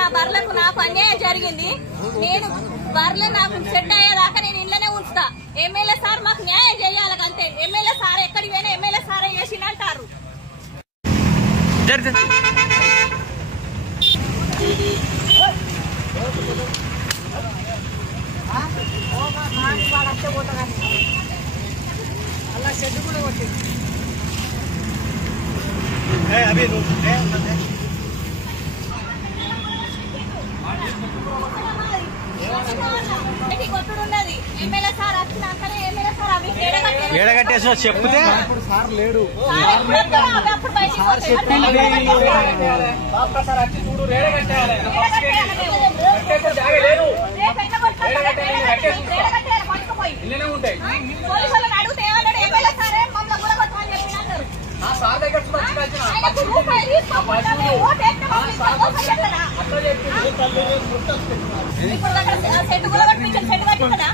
నా బర్లకు నాకు అన్యాయం జరిగింది. నేను బర్రెలు నాకు సెట్ అయ్యేదాకా నేను ఇళ్ళనే ఉంచుతా. ఎమ్మెల్యే సార్ మాకు న్యాయం చేయాలి అంతే. ఎమ్మెల్యే సార్ ఎక్కడికి పోయినా ఎమ్మెల్యే సారే చేసినంటారు. అలా షెడ్ కూడా కొట్టింది. కొట్టుడున్నది ఎమ్మెల్యే సార్ వచ్చినాకనే ఎమ్మెల్యే సార్ అవి ఏడగట్టేసో చెప్తే సార్ లేడు. అప్పుడు బయటికి పోలీసులను అడిగితే ఏమన్నాడు? ఎమ్మెల్యే సారే మమ్మల్ని గులగొట్టమని చెప్పినారు. సెట్టు గులగొట్టించాడు. సెట్టు కట్టించడా?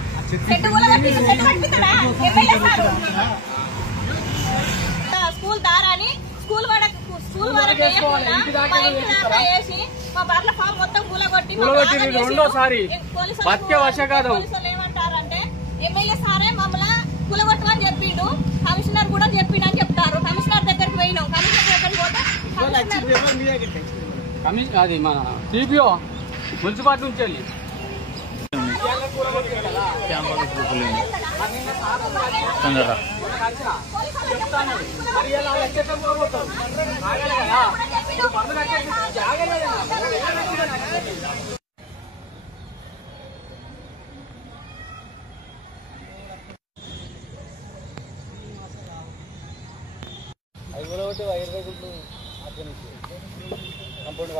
సెట్టు గులగొట్టించాడు. సెట్టు కట్టించడా ఎమ్మెల్యే సారు? స్కూల్ దారాని స్కూల్ వరకు వేయకుండా మా ఇంటి దాకా వేసి మా బర్ల ఫామ్ మొత్తం కూలగొట్టి రెండోసారి పోలీసులు ఏమంటారంటే ఎమ్మెల్యే సారే మమ్మల్ని కూలగొట్టమని చెప్పిండు. కమిషనర్ కూడా చెప్పిండు అని చెప్తారు. కమిషనర్ దగ్గరికి పోయినాం. కమిషనర్ దగ్గరికి పోతే అది మన సిపిఓ మున్సిపాలిటీ నుంచి వెళ్ళి కంపౌండ్